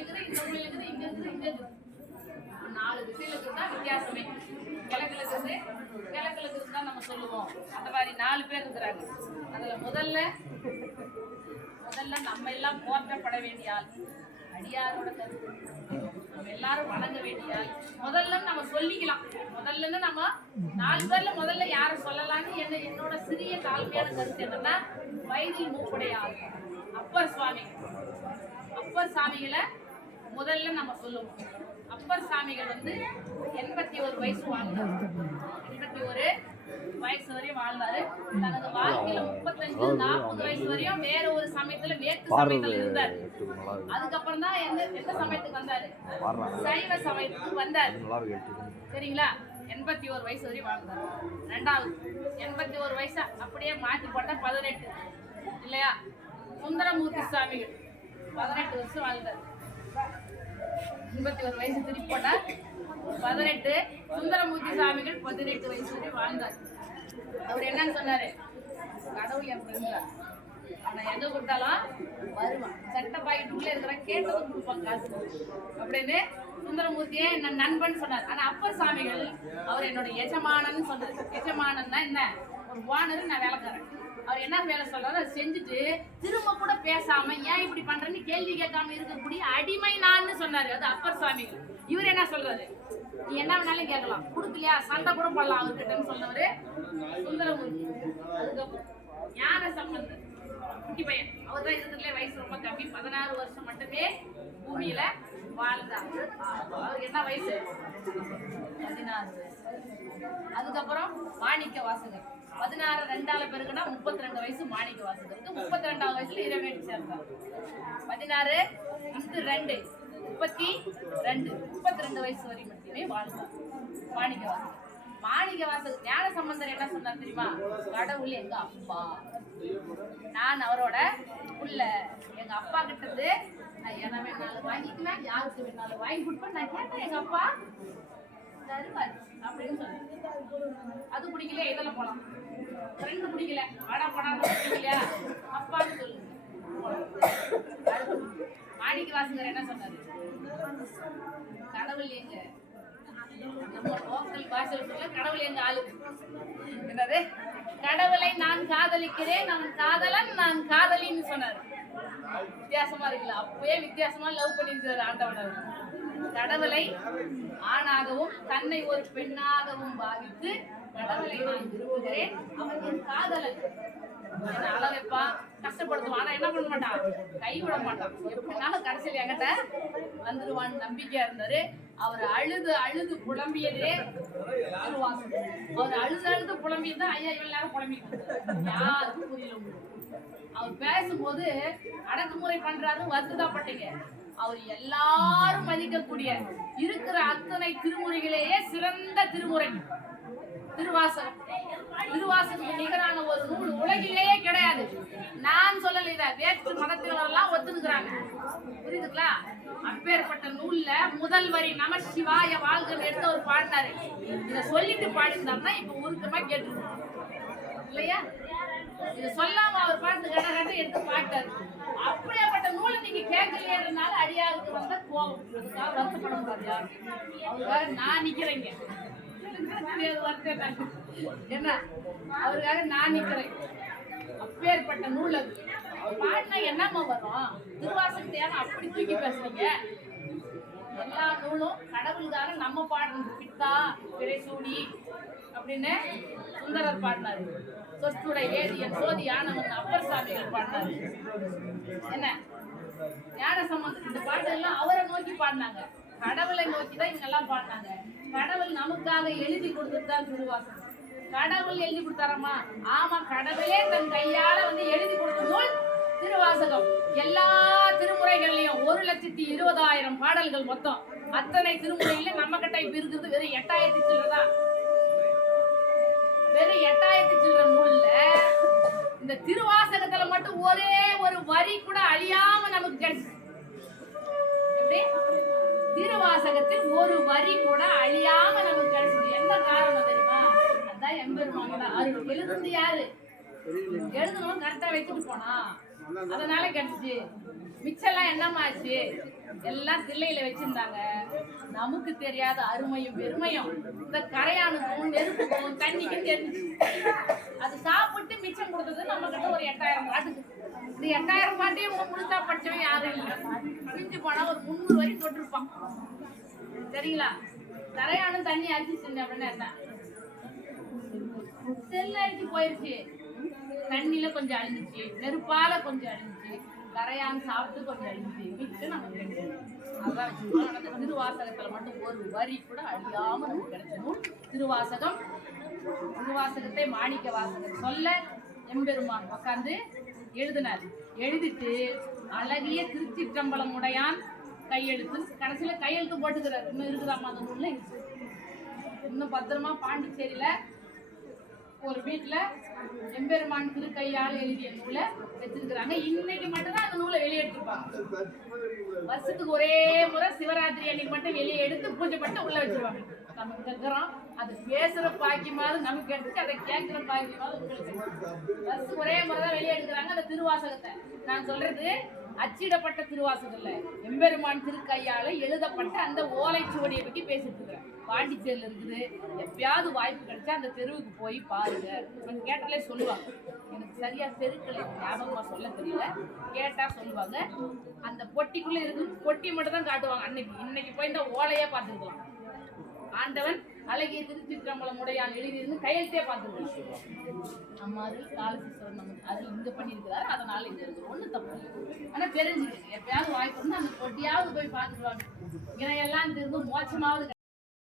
இருக்குது, இந்த மூலையில இருக்குது, இங்க இருக்குது, இங்க இருக்குது. 4 திசையில இருந்தா வித்தியாசமே. கிழக்குல இருக்குது தான் நம்ம சொல்லுவோம். அந்த மாதிரி 4 பேர் இருக்கிறாங்க. அதுல முதல்ல நம்ம எல்லாம் போற்றப்பட வேண்டிய ஆள் அடியாரோட கருத்து. நம்ம எல்லாரும் வணங்க வேண்டிய ஆள். முதல்ல நம்ம சொல்லிக்கலாம். முதல்ல நம்ம 4 பேர்ல முதல்ல யாரை சொல்லலாம்னு என்னோட சிறிய தாழ்மையான கருத்து என்னன்னா, வயதில் மூப்புடைய ஆள் அப்பர் சுவாமிகள். அப்பர் சாமிகளை முதல்ல நம்ம சொல்லுவோம். அப்பர் சாமிகள் 81 வயசு வாழ்ந்தார். 81 வயசு வரையும் வாழ்ந்தாரு. தனது வாழ்க்கையில 35-40 வயசு வரையும் வேற ஒரு சமயத்துல வேற்று சமயத்துல இருந்தாரு. அதுக்கப்புறம் தான் எந்த சமயத்துக்கு வந்தாரு? சைவ சமயத்துக்கு வந்தாரு. சரிங்களா? 81 வயசு வரையும் வாழ்ந்தாரு. ரெண்டாவது 81 வயசு அப்படியே மாற்றி போட்டா 18 இல்லையா? சுந்தரமூர்த்தி சுவாமிகள் 18 வருஷம் வாழ்ந்தார். 81 வயசு திருப்பி போட்டா 18. சுந்தரமூர்த்தி சுவாமிகள் 18 வயசு வரை வாழ்ந்தார். அவர் என்னன்னு சொன்னாரு? கடவுள் என் ஃப்ரெண்டா, ஆனா எங்க கொடுத்தாலும் வருவான். சட்டை பாக்கெட் உள்ள இருக்கிற கேட்டது கொடுப்பாங்க காசு அப்படின்னு சுந்தரமூர்த்தியே என்ன நண்பன் சொன்னார். ஆனா அப்பர் சாமிகள் அவர் என்னோட எஜமானன்னு சொன்னார். எஜமானன்னா என்ன? ஒரு ஓனர், நான் வேலைக்காரன். அவர் என்ன வேலை சொல்றாரு அதை செஞ்சுட்டு திரும்ப கூட பேசாம ஏன் இப்படி பண்றேன்னு கேள்வி கேட்காம இருக்கக்கூடிய அடிமை நான் சொன்னாரு. அது அப்பர் சுவாமிகள். இவர் என்ன சொல்றாரு? நீ என்ன வேணாலும் கேட்கலாம், கொடுக்கலையா சண்டை கூட பண்ணலாம் அவர்கிட்டன்னு சொன்னவரு சுந்தரமூர்த்தி. அதுக்கப்புறம் ஞான சம்பந்தர் குட்டி பையன். அவர் தான் இருக்கிறதுல வயசு ரொம்ப கம்மி, 16 வருஷம் மட்டுமே பூமியில வாழ்ந்தார். அவருக்கு என்ன வயசு? 16 வயசு. அதுக்கப்புறம் மாணிக்க வாசகர் 16 2ஆல பெருக்குனா 32 வயசு மாணிக்க வாசகருக்கு. 32ஆவது வயசுல இறைவனடி சேர்ந்தார். 16 × 2 32 வயசு வரை மட்டுமே வாழ்ந்தார் மாணிக்க வாசகர். மாணிக்க வாசகர் ஞான சம்பந்தர் என்ன சொன்னார் தெரியுமா? கடவுள் எங்க அப்பா, நான் அவரோட புள்ள. எங்க அப்பா கிட்டது நான் என்ன வேணாலும் வாங்கிக்கலாம், யாருக்கு வேணாலும் வாங்கி கொடுப்பேன். நான் கேட்டேன், எங்க அப்பா தருவார் அப்படின்னு சொன்னேன். அது பிடிக்கல, இதெல்லாம் போலாம். ஃப்ரெண்டு பிடிக்கல, வாடா போடா பிடிக்கலையா, அப்பான்னு சொல்லுங்க. மாணிக்க வாசகர் என்ன சொன்னாரு? கடவுள் எங்க, நம்ம லோக்கல் பாஷையில சொல்ல கடவுள் எங்க ஆளு. என்னது? கடவுளை நான் காதலிக்கிறேன், நான் காதலன், நான் காதலின்னு சொன்னாரு. வித்தியாசமா இருக்குல்ல? அப்பவே வித்தியாசமா லவ் பண்ணிருக்கிறார் ஆண்டவன். கடவுளை ஆணாகவும் தன்னை ஒரு பெண்ணாகவும் பாவித்து கடவுளை நான் விரும்புகிறேன், அவன் என் காதலன். என்ன அள வைப்பான், கஷ்டப்படுத்துவான், ஆனா என்ன பண்ண மாட்டான், கைவிட மாட்டான். எப்படினாலும் கடைசியில் என்கிட்ட வந்துருவான்னு நம்பிக்கையா இருந்தாரு. அவர் அழுது புலம்பியதே திருவாசகம். அவர் அழுது புலம்பியதான் ஐயா இவ்வளவு நேரம் புலம்பிட்டு யாருக்கும் புரியல. அவர் பேசும்போது அடக்குமுறை பண்றாரு, வருத்தப்பட்டீங்க. அவர் எல்லாரும் மதிக்கக்கூடிய இருக்கிற அத்தனை திருமுறைகளையே சிறந்த திருமுறை திருவாசகம். திருவாசகம் நிகரான ஒரு நூல் உலகிலேயே கிடையாது. நான் சொல்லல, இத வேற்று மதத்தினரெல்லாம் ஒத்துக்கிறாங்க. புரியுதுங்களா? அப்பேற்பட்ட நூல்ல முதல் வரி நம சிவாய வாழ்கன்னு எடுத்து அவர் பாடினாரு. இத சொல்லிட்டு பாடினாருன்னா இப்ப உருக்கமா கேட்டுருக்கோம் இல்லையா? இத சொல்லாம அவர் பாட்டு கட்ட எடுத்து பாட்டாரு. அப்படியாப்பட்ட நூலை நீங்க கேட்கலையனால அடியாருக்கு வந்த கோபம். அதுக்காக வருத்தப்பட முடியாது யாரும். அவருக்காக நான் நிக்கிறேங்க. என்ன? அவருக்காக நான் நிக்கிறேன். அப்பேற்பட்ட நூல் அது. பாடினா என்னமா வரும்? திருவாசகத்தையான அப்படி தூக்கி பேசுறீங்க. எல்லா நூலும் கடவுளுக்காக நம்ம பாடுறது. பித்தா பிறைசூடி அப்படின்னு சுந்தரர் பாடினாரு. சொத்துடை வேதியன் சோதி ஆனவன் அப்பர் சாமிகள் பாடினாரு. என்ன? ஞான சம்பந்தம் இந்த பாட்டு எல்லாம் அவரை நோக்கி பாடினாங்க. கடவுளை நோக்கி தான் இவங்க எல்லாம் பாடினாங்க. கடவுள் நமக்காக எழுதி கொடுத்துதான் திருவாசகம். கடவுள் எழுதி கொடுத்தாரமா? ஆமா, கடவுளே தன் கையால எழுதி கொடுத்த நூல் திருவாசகம். எல்லா திருமுறைகள்லயும் 1,20,000 பாடல்கள் மொத்தம். அத்தனை திருமுறையில நம்ம கிட்ட இப்ப இருக்குது வெறும் 8,000 சில்லறதான். வெறும் 8,000 சில்லற நூல்ல இந்த திருவாசகத்துல மட்டும் ஒரே ஒரு வரி கூட அழியாம நமக்கு கிடைச்சு. எப்படி? திருவாசகத்தில் ஒரு வரி கூட அழியாம நமக்கு கிடைச்சது. என்ன காரணம் தெரியுமா? அதான் எம்பெருமானோட அருள். எழுதுனது யாரு? எழுதணும் கரெக்டா வச்சுட்டு போனா. அதனால கிடைச்சிச்சு. மிச்சம்லாம் என்னம்மா ஆச்சு? எல்லாம் தில்லையில வச்சிருந்தாங்க. நமக்கு தெரியாத அருமையும் பெருமையும் இந்த கரையானுக்கும் நெருப்புக்கும் தண்ணிக்கும் தெரிஞ்சிச்சு. அது சாப்பிட்டு மிச்சம் கொடுத்தது நம்ம கிட்ட ஒரு 8000 பாட்டுக்கு. இந்த 8000 பாட்டையும் முழுசா படிச்சவன் யாரும் இல்லை. பிரிஞ்சு போனா ஒரு 300 வரைக்கும் தொட்டிருப்பான். சரிங்களா? கரையானும் தண்ணி அரிச்சிச்சு அப்படின்னா என்ன? செல்லடிச்சு போயிருச்சு. தண்ணியில கொஞ்சம் அழிஞ்சிச்சு, நெருப்பால கொஞ்சம் அழிஞ்சிச்சு, கரையான் சாப்பிட்டு கொஞ்சம் அழிஞ்சிச்சு. மிச்சம் நமக்கு அதான் திருவாசகத்துல மட்டும் ஒரு வரி கூட அழியாம நமக்கு கிடைச்ச நூல் திருவாசகம். திருவாசகத்தை மாணிக்க வாசகர் சொல்ல எம்பெருமான் உட்கார்ந்து எழுதினார். எழுதிட்டு அழகிய திருச்சிற்றம்பலம் உடையான் கையெழுத்து கடைசியில கையெழுத்து போட்டுக்கிறார். இன்னும் இருக்குதாமா அந்த நூல்ல இருக்கு. இன்னும் பத்திரமா பாண்டிச்சேரியில ஒரு வீட்டுல எம்பெருமான் திருக்கையால் எழுதிய நூலை வச்சிருக்கிறாங்க. இன்னைக்கு மட்டும்தான் அந்த நூலை வெளியெடுத்துருப்பாங்க. வருஷத்துக்கு ஒரே முறை சிவராத்திரி அன்னைக்கு மட்டும் வெளியே எடுத்து பூஜை பண்ணி உள்ள வச்சிருவாங்க. நம்ம கேட்கிறோம், அது பேசுற பாக்கியமாவது நமக்கு எடுத்துச்சு, அதை கேட்கிற பாக்கியமாவது உங்களுக்கு. வருஷத்துக்கு ஒரே முறை தான் வெளியே எடுக்கிறாங்க அந்த திருவாசகத்தை. நான் சொல்றது அச்சிடப்பட்ட திருவாசகம் இல்ல, எம்பெருமான் திருக்கையால எழுதப்பட்ட அந்த ஓலைச்சுவடியை பத்தி பேசிட்டு இருக்கிறேன். பாண்டிச்சேரியில இருக்குது. எப்பயாவது வாய்ப்பு கிடைச்சா அந்த தெருவுக்கு போய் பாருங்க. நீங்க கேட்டாலே சொல்லுவாங்க. எனக்கு சரியா தெருக்களை ஞாபகமா சொல்ல தெரியல, கேட்டா சொல்லுவாங்க. அந்த பொட்டிக்குள்ள இருக்கு, பொட்டி மட்டும் தான் காட்டுவாங்க அன்னைக்கு. இன்னைக்கு போய் இந்த ஓலையே பார்த்துருக்கலாம். ஆண்டவன் அழகிய திருச்சிற்றம்பலம் உடையான் எழுதியிருந்து கையெழுத்தே பார்த்துருக்கலாம். நம்ம அருள் காலசீஸ்வரன் நமக்கு அருள் இங்க பண்ணியிருக்கிறாரு. அதனால இது இருக்கு, ஒன்றும் தப்பு இல்லை. ஆனா தெரிஞ்சுக்கங்க, எப்பயாவது வாய்ப்பு வந்து அந்த பொட்டியாவது போய் பார்த்துருவாங்க. இணையெல்லாம் இருந்து மோட்சமாவது